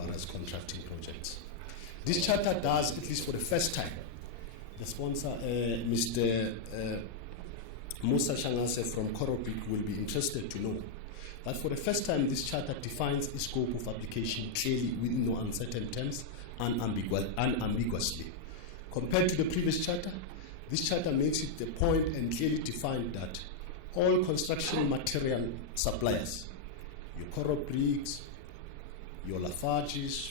various contracting projects. This charter does, at least for the first time, the sponsor, Mr. Musa Shangase from Korobik, will be interested to know that for the first time this charter defines the scope of application clearly with no uncertain terms unambiguously. Compared to the previous charter, this charter makes it the point and clearly defined that all construction material suppliers, your Korobriks, your Lafarges,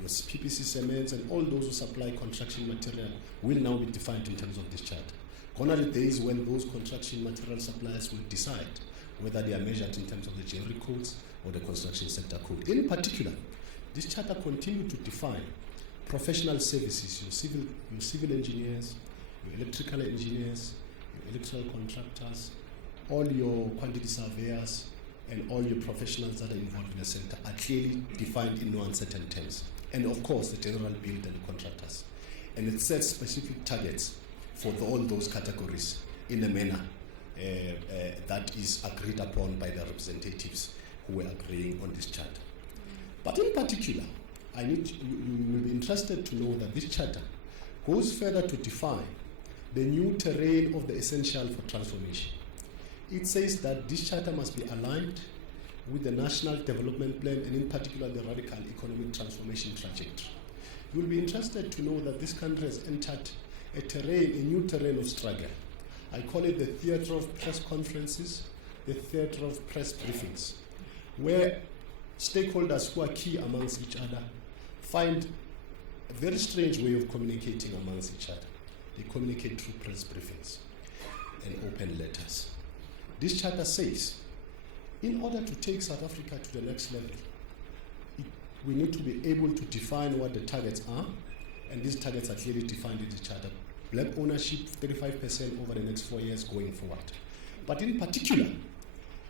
your PPC cements, and all those who supply construction material will now be defined in terms of this charter. Gone are the days when those construction material suppliers will decide whether they are measured in terms of the generic codes or the construction sector code. In particular, this charter continues to define professional services, your civil engineers, your electrical engineers, your electrical contractors, all your quantity surveyors, and all your professionals that are involved in the sector are clearly defined in no uncertain terms. And of course, the general build and the contractors. And it sets specific targets for all those categories in a manner that is agreed upon by the representatives who were agreeing on this charter. But in particular, you will be interested to know that this charter goes further to define the new terrain of the essential for transformation. It says that this charter must be aligned with the National Development Plan and in particular the Radical Economic Transformation Trajectory. You will be interested to know that this country has entered a new terrain of struggle. I call it the theatre of press conferences, the theatre of press briefings, where stakeholders who are key amongst each other find a very strange way of communicating amongst each other. They communicate through press briefings and open letters. This charter says, in order to take South Africa to the next level, we need to be able to define what the targets are, and these targets are clearly defined in the charter. Black ownership, 35% over the next 4 years going forward. But in particular,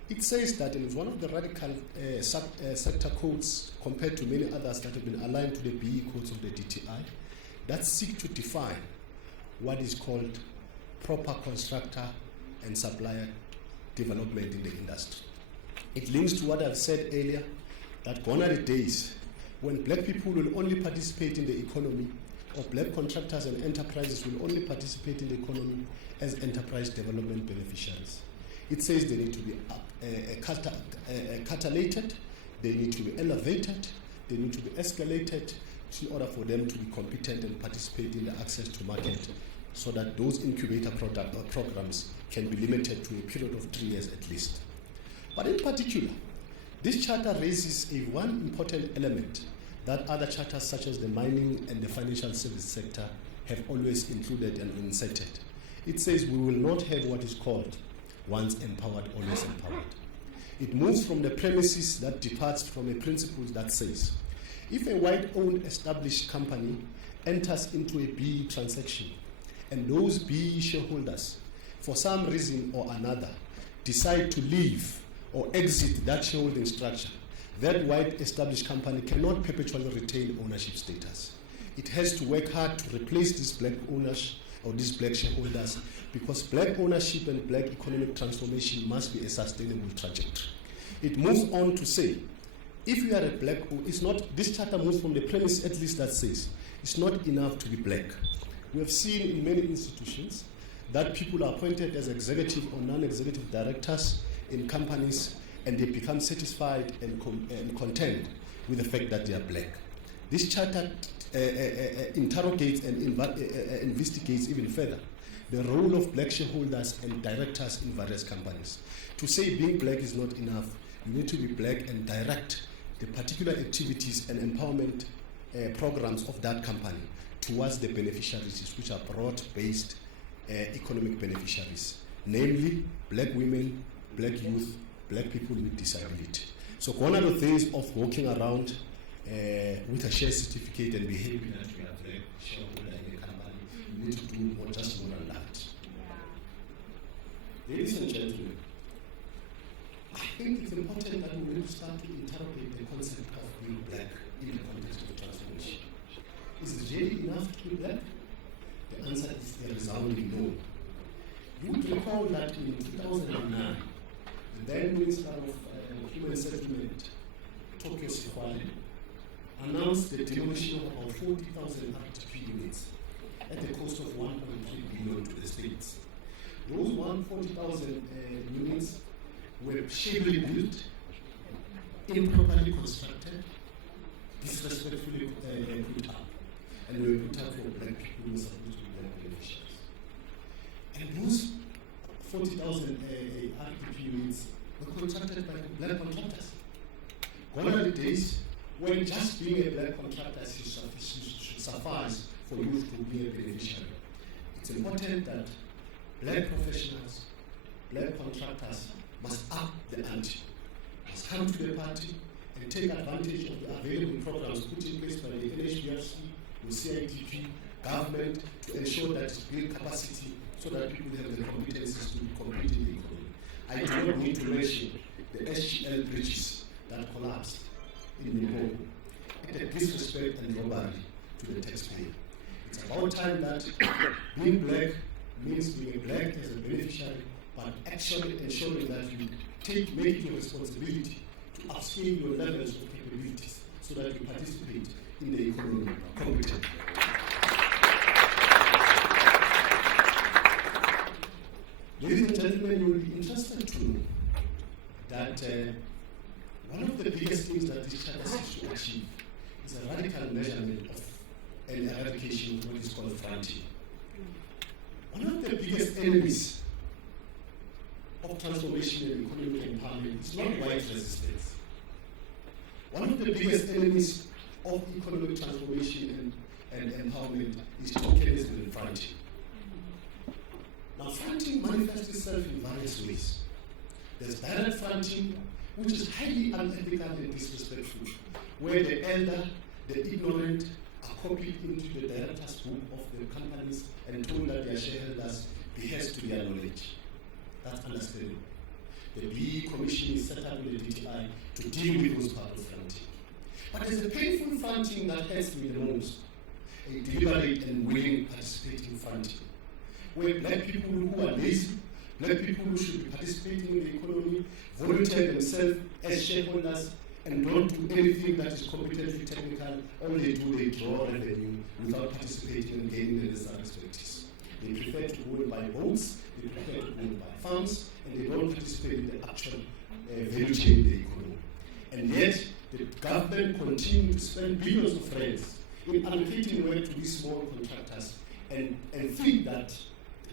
it says that in one of the radical sector codes, compared to many others that have been aligned to the BE codes of the DTI, that seek to define what is called proper constructor and supplier development in the industry. It links to what I've said earlier, that gone are the days when black people will only participate in the economy, or black contractors and enterprises will only participate in the economy as enterprise development beneficiaries. It says they need to be catalyzed, they need to be elevated, they need to be escalated in order for them to be competent and participate in the access to market, so that those incubator programs can be limited to a period of 3 years at least. But in particular, this charter raises one important element that other charters such as the mining and the financial service sector have always included and inserted. It says we will not have what is called once empowered, always empowered. It moves from the premises that departs from a principle that says, if a white-owned established company enters into a BE transaction and those BE shareholders, for some reason or another, decide to leave or exit that shareholding structure, that white established company cannot perpetually retain ownership status. It has to work hard to replace these black owners or these black shareholders, because black ownership and black economic transformation must be a sustainable trajectory. It moves on to say, if you are a black, it's not, this charter moves from the premise at least that says, it's not enough to be black. We have seen in many institutions that people are appointed as executive or non-executive directors in companies, and they become satisfied and content with the fact that they are black. This charter interrogates and investigates even further the role of black shareholders and directors in various companies. To say being black is not enough, you need to be black and direct the particular activities and empowerment programs of that company towards the beneficiaries, which are broad-based economic beneficiaries, namely black women, black youth, black people with disability. So one of the things of walking around with a share certificate and behaving that we are black shareholder in a company, you need to do more than that. Ladies and gentlemen, I think it's important that we will start to interrogate the concept of being black in the context of transformation. Is it really enough to be black? The answer is a resounding no. You would recall that in 2009, the then Minister of Human Settlement, Tokyo Sikwale, announced the demolition of about 40,000 RDP units at the cost of 1.3 billion to the states. Those 140,000 units were shabbily built, improperly constructed, disrespectfully put up, and were put up for black people who were supposed to be black beneficiaries. And those 40,000 RDP units were contracted by black contractors. Gone are the days when just being a black contractor should suffice for you to be a beneficiary. It's important that black professionals, black contractors must up the ante, must come to the party and take advantage of the available programs put in place by the NHBRC, the CIDP, government to ensure that it's build capacity so that people have the competencies to compete in the economy. I do not need to mention the SGL bridges that collapsed in Limpopo. It a disrespect and robbery to the taxpayer. It's about time that being black means being black as a beneficiary, but actually ensuring that you make it your responsibility to upscale your levels of capabilities so that you participate in the economy competently. Ladies and gentlemen, you will be interested to know that one of the biggest things that this charter seeks to achieve is a radical measurement of and eradication of what is called frontier. One of the biggest enemies of transformation and economic empowerment is not white resistance. One of the biggest enemies of economic transformation and empowerment is tokenism and frontier. Now, fronting manifests itself in various ways. There's direct fronting, which is highly unethical and disrespectful, where the elder, the ignorant, are copied into the director's book of the companies and told that their shareholders behest to their knowledge. That's understandable. The BE Commission is set up with the DTI to deal with those parts of fronting. But there's a painful fronting that hurts me the most, a deliberate and willing participating fronting, where black people who are lazy, black people who should be participating in the economy, volunteer themselves as shareholders and don't do anything that is competently technical. All they do, they draw revenue without participating and gaining the necessary expertise. They prefer to go and buy boats, they prefer to go and buy farms, and they don't participate in the actual value chain in the economy. And yet, the government continues to spend billions of rands in allocating work to these small contractors and think that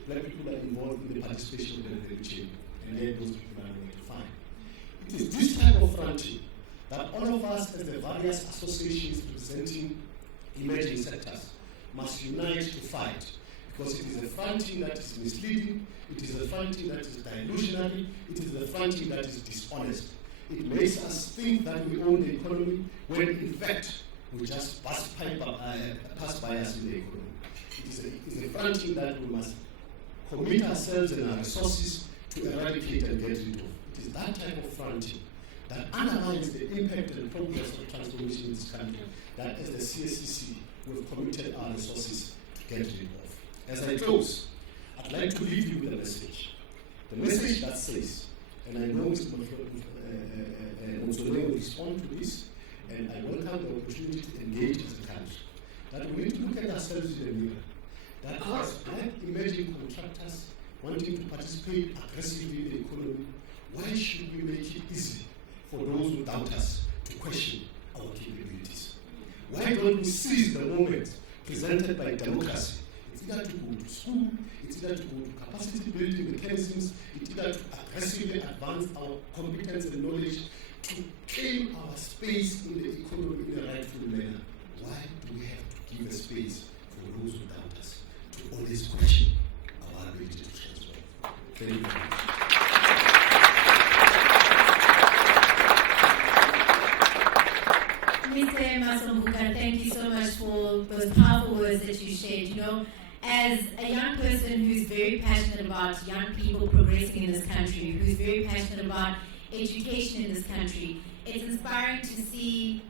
black people are involved in the participation in the value chain, and yet those people are nowhere to find. It is this type of fronting that all of us as the various associations representing emerging sectors must unite to fight, because it is a fronting that is misleading, it is a fronting that is delusionary, it is a fronting that is dishonest. It makes us think that we own the economy when in fact we just pass by us in the economy. It is a fronting that we must commit ourselves and our resources to eradicate and get rid of. It is that type of fronting that underlines the impact and progress of transformation in this country that as the CSCC we've committed our resources to get rid of. As I close, I'd like to leave you with a message. The message that says, and I know Mr. Motsoaledi will respond to this, and I welcome the opportunity to engage as a country, that we need to look at ourselves in the mirror. That as black emerging contractors wanting to participate aggressively in the economy, why should we make it easy for those who doubt us to question our capabilities? Why don't we seize the moment presented by democracy? It's either to go to school, it's either to go to capacity building mechanisms, it's either to aggressively advance our competence and knowledge to claim our space in the economy in a rightful manner. Why do we have to give a space for those who doubt us to always question our ability to transform? Thank you very much. Mr. Masombuka, thank you so much for those powerful words that you shared. You know, as a young person who's very passionate about young people progressing in this country, who's very passionate about education in this country, it's inspiring to see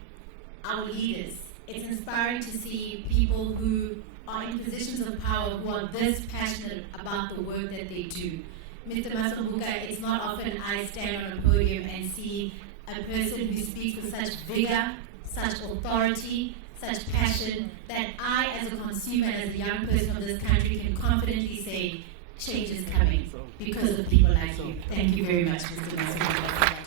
our leaders. It's inspiring to see people who are in positions of power who are this passionate about the work that they do. Mr. Masombuka, it's not often I stand on a podium and see a person who speaks with such vigor, such authority, such passion, that I, as a consumer, as a young person of this country, can confidently say, change is coming because of people like you. Thank you very much, Mr. Masumbuga.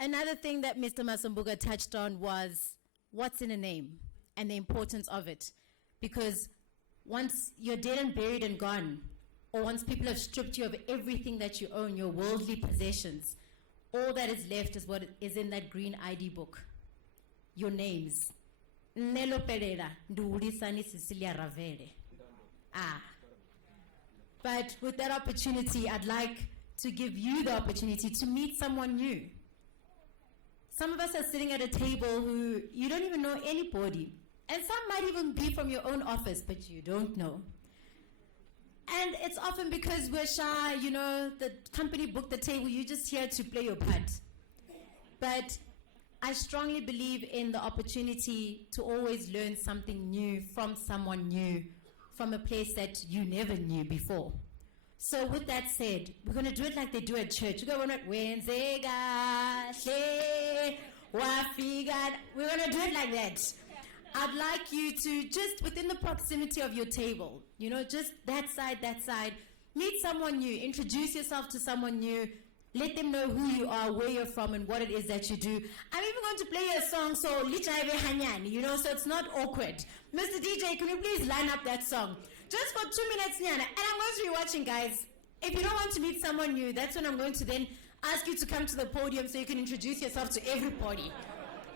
Another thing that Mr. Masumbuga touched on was what's in a name and the importance of it. Because once you're dead and buried and gone, or once people have stripped you of everything that you own, your worldly possessions, all that is left is what is in that green ID book. Your names. Nelo Pereira, Nduulisani Cecilia Ravele. But with that opportunity, I'd like to give you the opportunity to meet someone new. Some of us are sitting at a table who you don't even know anybody. And some might even be from your own office, but you don't know. And it's often because we're shy, you know, the company booked the table, you're just here to play your part. But I strongly believe in the opportunity to always learn something new from someone new, from a place that you never knew before. So with that said, we're going to do it like they do at church. We're going to do it like that. I'd like you to just within the proximity of your table, you know, just that side, meet someone new, introduce yourself to someone new, let them know who you are, where you're from, and what it is that you do. I'm even going to play you a song, so Lichaive Hanyani, you know, so it's not awkward. Mr. DJ, can you please line up that song? Just for 2 minutes, Nyana. And I'm going to be watching, guys. If you don't want to meet someone new, that's when I'm going to then ask you to come to the podium so you can introduce yourself to everybody.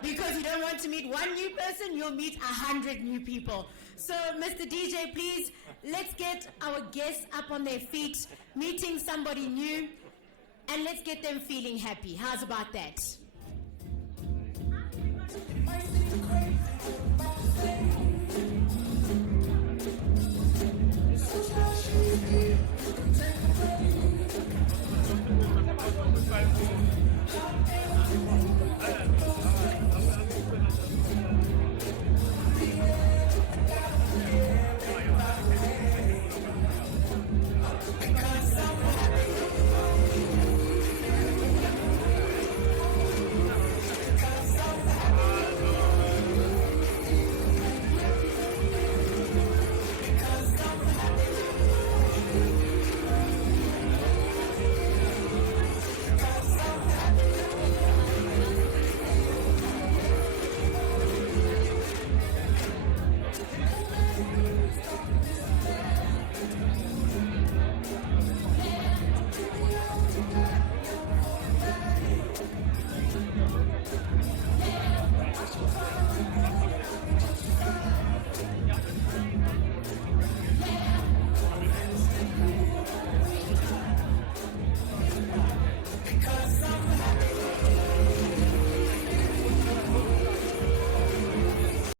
Because you don't want to meet one new person, you'll meet 100 new people. So, Mr. DJ, please, let's get our guests up on their feet, meeting somebody new, and let's get them feeling happy. How's about that?